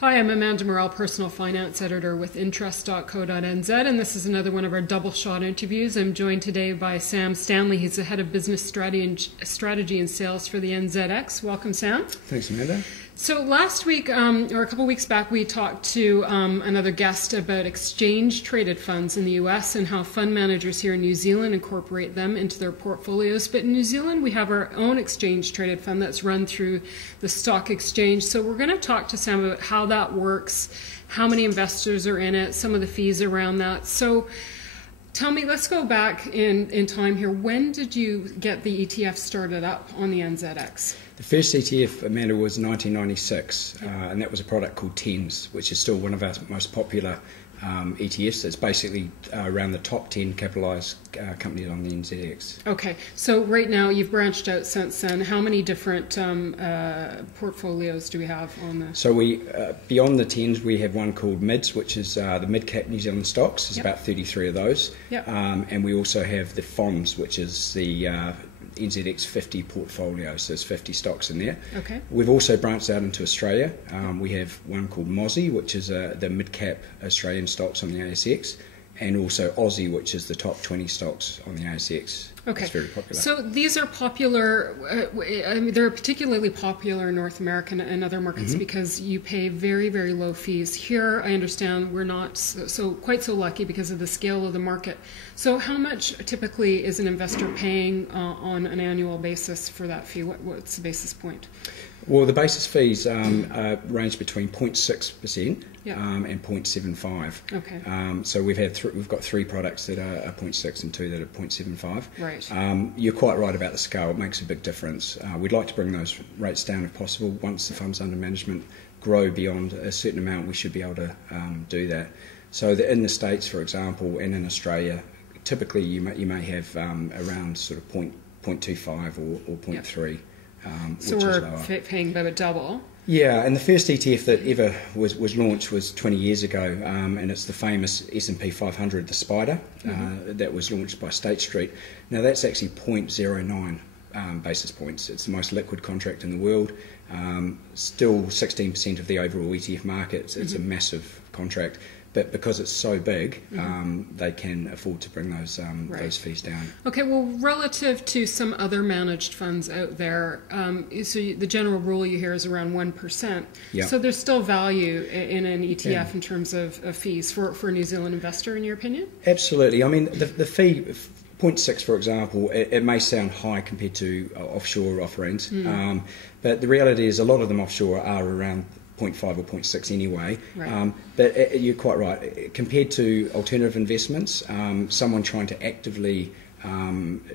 Hi, I'm Amanda Morrall, Personal Finance Editor with Interest.co.nz, and this is another one of our double shot interviews. I'm joined today by Sam Stanley. He's the Head of Business Strategy and Sales for the NZX. Welcome, Sam. Thanks, Amanda. So last week, or a couple of weeks back, we talked to another guest about exchange-traded funds in the US and how fund managers here in New Zealand incorporate them into their portfolios. But in New Zealand, we have our own exchange-traded fund that's run through the stock exchange. So we're going to talk to Sam about how that works, how many investors are in it, some of the fees around that. So tell me, let's go back in time here. When did you get the ETF started up on the NZX? The first ETF, Amanda, was 1996, and that was a product called TENS, which is still one of our most popular ETFs. It's basically around the top 10 capitalised companies on the NZX. Okay, so right now you've branched out since then. How many different portfolios do we have on the? So we, beyond the TENS, we have one called MIDS, which is the mid-cap New Zealand stocks. There's about 33 of those. Yep. And we also have the FONS, which is the NZX 50 portfolio, so there's 50 stocks in there. Okay. We've also branched out into Australia. We have one called Mozzie, which is the mid-cap Australian stocks on the ASX, and also Aussie, which is the top 20 stocks on the ASX. Okay. It's very popular. So these are popular, they're particularly popular in North America and other markets because you pay very, very low fees. Here, I understand we're not quite so lucky because of the scale of the market. So how much typically is an investor paying on an annual basis for that fee? What's the basis point? Well, the basis fees range between 0.6% and 0.75. Okay. So we've got three products that are 0.6 and two that are 0.75. Right. You're quite right about the scale. It makes a big difference. We'd like to bring those rates down if possible. Once the funds under management grow beyond a certain amount, we should be able to do that. So in the States, for example, and in Australia, typically you may have around sort of 0.25 or 0.3. So we're paying about double. Yeah, and the first ETF that ever was launched was 20 years ago, and it's the famous S&P 500, the SPDR, that was launched by State Street. Now that's actually 0.09 basis points. It's the most liquid contract in the world. Still 16% of the overall ETF market. It's a massive contract. But because it's so big, they can afford to bring those fees down. Okay, well, relative to some other managed funds out there, so the general rule you hear is around 1%. Yep. So there's still value in an ETF in terms of fees for a New Zealand investor, in your opinion? Absolutely. I mean, the fee, 0.6, for example, it may sound high compared to offshore offerings, but the reality is a lot of them offshore are around 0.5 or 0.6 anyway, right. But you're quite right. Compared to alternative investments, someone trying to actively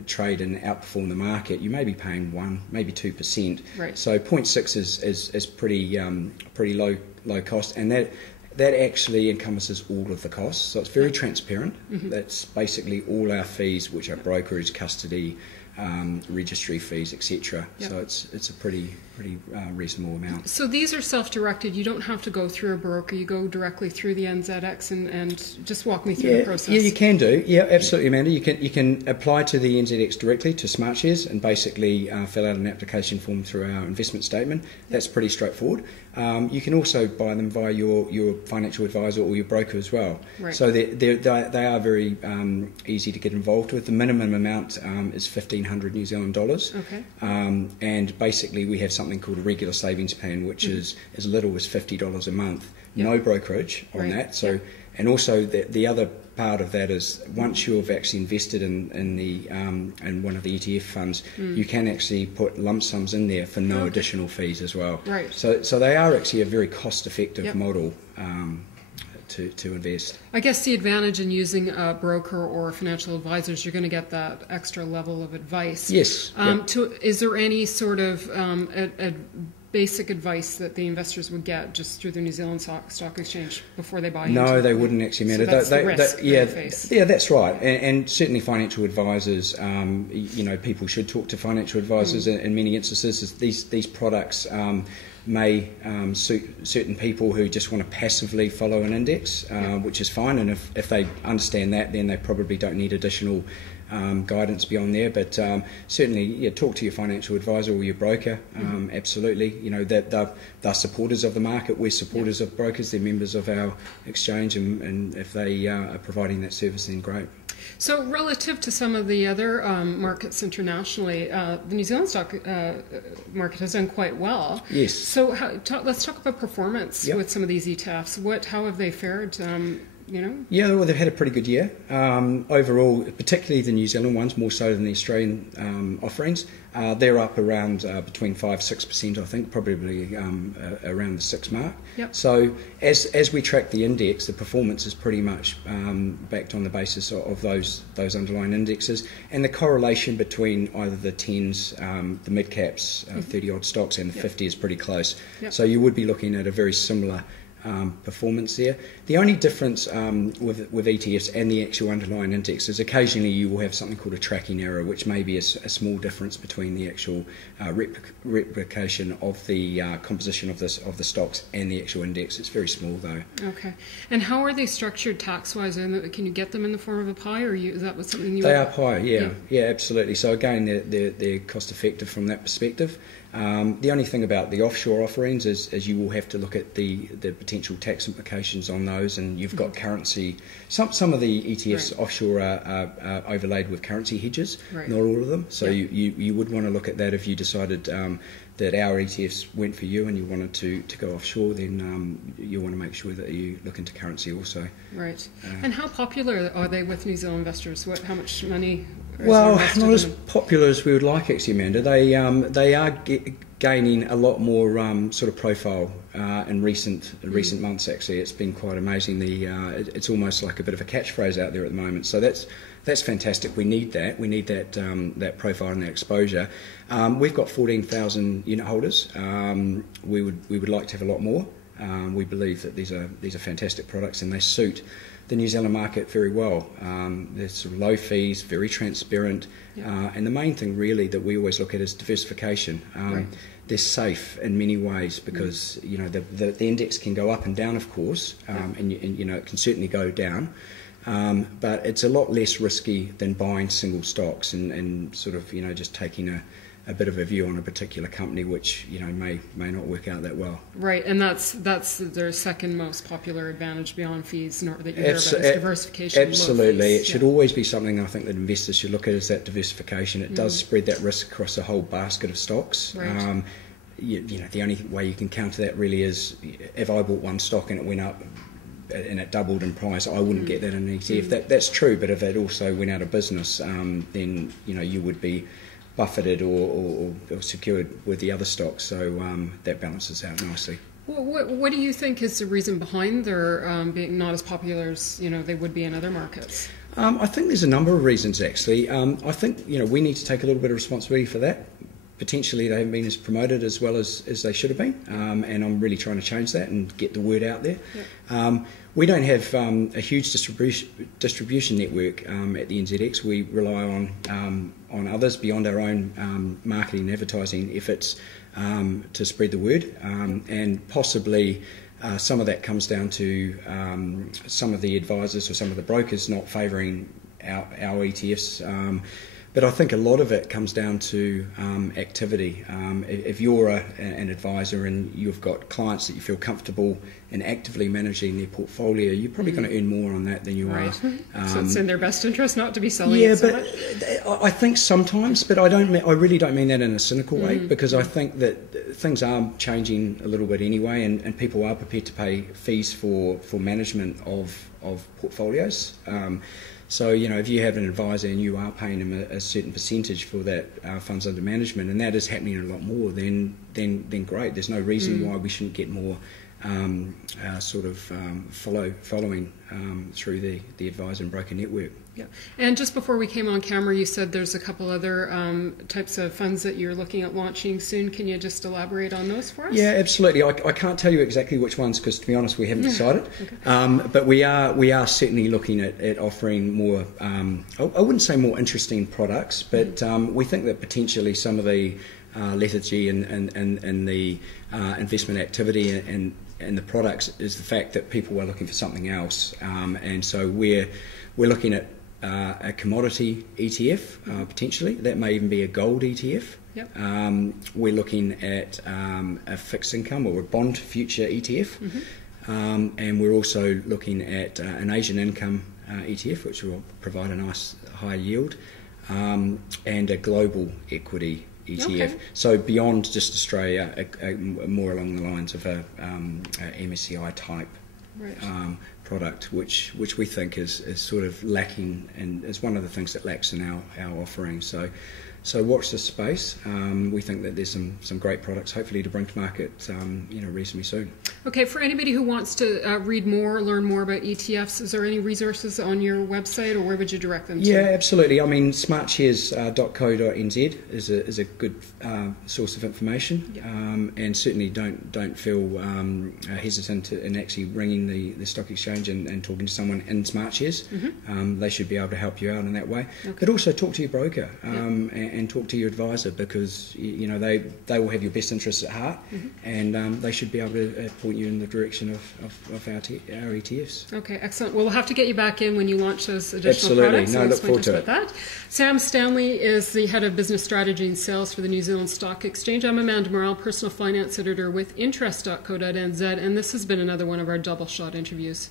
trade and outperform the market, you may be paying 1, maybe 2%. Right. So 0.6 is pretty low cost, and that actually encompasses all of the costs. So it's very transparent. That's basically all our fees, which are brokerage, custody, registry fees, etc. Yep. So it's a pretty reasonable amount. So these are self-directed. You don't have to go through a broker. You go directly through the NZX and just walk me through the process. Yeah, you can do. Yeah, absolutely, Amanda. You can apply to the NZX directly to Smartshares and basically fill out an application form through our investment statement. That's pretty straightforward. You can also buy them via your financial advisor or your broker as well. Right. So they are very easy to get involved with. The minimum amount is 1,500 New Zealand dollars. Okay. And basically we have something called a regular savings plan, which is as little as $50 a month. Yep. No brokerage on that. So, and also the other part of that is once you've actually invested in one of the ETF funds, you can actually put lump sums in there for no additional fees as well. Right. So they are actually a very cost-effective model to invest. I guess the advantage in using a broker or a financial advisor is you're going to get that extra level of advice. Yes. Is there any sort of basic advice that the investors would get just through the New Zealand Stock Exchange before they buy into it? No, they wouldn't actually, Amanda. So that's the risk they face. Yeah, that's right. And certainly financial advisors, people should talk to financial advisors in many instances. These products may suit certain people who just want to passively follow an index, which is fine. And if they understand that, then they probably don't need additional guidance beyond there, but certainly talk to your financial advisor or your broker. Absolutely, they're supporters of the market. We're supporters of brokers. They're members of our exchange, and if they are providing that service, then great. So relative to some of the other markets internationally, the New Zealand stock market has done quite well. Yes. So let's talk about performance with some of these ETFs. How have they fared? Yeah, well, they've had a pretty good year overall, particularly the New Zealand ones, more so than the Australian offerings. They're up around between 5-6%, I think, probably around the 6 mark. Yep. So as we track the index, the performance is pretty much backed on the basis of those underlying indexes, and the correlation between either the 10s, the mid caps, 30-odd stocks, and the 50 is pretty close. Yep. So you would be looking at a very similar performance there. The only difference with ETFs and the actual underlying index is occasionally you will have something called a tracking error, which may be a small difference between the actual replication of the composition of the stocks and the actual index. It's very small though. Okay. And how are they structured tax-wise? Can you get them in the form of a pie, or is that something you? They are pie, yeah, absolutely. So again, they're cost-effective from that perspective. The only thing about the offshore offerings is you will have to look at the potential tax implications on those, and you've got currency. Some of the ETFs offshore are overlaid with currency hedges, not all of them. So you would want to look at that if you decided that our ETFs went for you and you wanted to go offshore, then you want to make sure that you look into currency also. Right. And how popular are they with New Zealand investors? How much money? Well, not as popular as we would like, actually, Amanda. They are gaining a lot more sort of profile in recent months. Actually, it's been quite amazing. It's almost like a bit of a catchphrase out there at the moment. So that's fantastic. We need that. We need that profile and that exposure. We've got 14,000 unit holders. We would like to have a lot more. We believe that these are fantastic products, and they suit the New Zealand market very well. They're sort of low fees, very transparent, and the main thing really that we always look at is diversification. They're safe in many ways because the index can go up and down, of course, and it can certainly go down, but it's a lot less risky than buying single stocks and sort of just taking a bit of a view on a particular company, which may not work out that well. Right, and that's their second most popular advantage beyond fees that you hear about is diversification. Absolutely, it should always be something I think that investors should look at, is that diversification. It does spread that risk across a whole basket of stocks. Right. The only way you can counter that really is if I bought one stock and it went up and it doubled in price, I wouldn't get that in an ETF. That's true, but if it also went out of business, then you would be buffeted or secured with the other stocks, so that balances out nicely. What do you think is the reason behind their being not as popular as they would be in other markets? I think there's a number of reasons actually. I think we need to take a little bit of responsibility for that. Potentially they haven't been as promoted as well as they should have been, and I'm really trying to change that and get the word out there. Yep. We don't have a huge distribution network at the NZX. We rely on others beyond our own marketing and advertising efforts to spread the word, and possibly some of that comes down to some of the advisors or some of the brokers not favouring our ETFs. But I think a lot of it comes down to activity. If you're an advisor and you've got clients that you feel comfortable in actively managing their portfolio, you're probably going to earn more on that than you are. So it's in their best interest not to be selling it so much? I think sometimes, but I really don't mean that in a cynical way, because I think that things are changing a little bit anyway, and people are prepared to pay fees for management of portfolios. So, if you have an advisor and you are paying them a certain percentage for that funds under management, and that is happening a lot more, then great. There's no reason why we shouldn't get more following through the advisor and broker network. Yeah. And just before we came on camera, you said there's a couple other types of funds that you're looking at launching soon. Can you just elaborate on those for us? Yeah, absolutely. I can't tell you exactly which ones because, to be honest, we haven't decided. Okay. But we are certainly looking at offering more, I wouldn't say more interesting products, but we think that potentially some of the lethargy and the investment activity and the products is the fact that people are looking for something else. And so we're looking at a commodity ETF, potentially. That may even be a gold ETF. Yep. We're looking at a fixed income or a bond future ETF. And we're also looking at an Asian income ETF, which will provide a nice high yield, and a global equity ETF. Okay. So beyond just Australia, more along the lines of a MSCI type product, which we think is sort of lacking, and is one of the things that lacks in our offering. So watch this space. We think that there's some great products, hopefully, to bring to market, reasonably soon. Okay, for anybody who wants to read more, learn more about ETFs, is there any resources on your website, or where would you direct them to? Yeah, absolutely. I mean, smartshares.co.nz is a good source of information, and certainly don't feel hesitant in actually ringing the stock exchange and talking to someone in Smartshares. They should be able to help you out in that way. Okay. But also talk to your broker. And talk to your advisor, because they will have your best interests at heart, and they should be able to point you in the direction of our ETFs. Okay, excellent. Well, we'll have to get you back in when you launch those additional products. No, look forward to it. That. Sam Stanley is the head of business strategy and sales for the New Zealand Stock Exchange. I'm Amanda Morrall, personal finance editor with interest.co.nz, and this has been another one of our double shot interviews.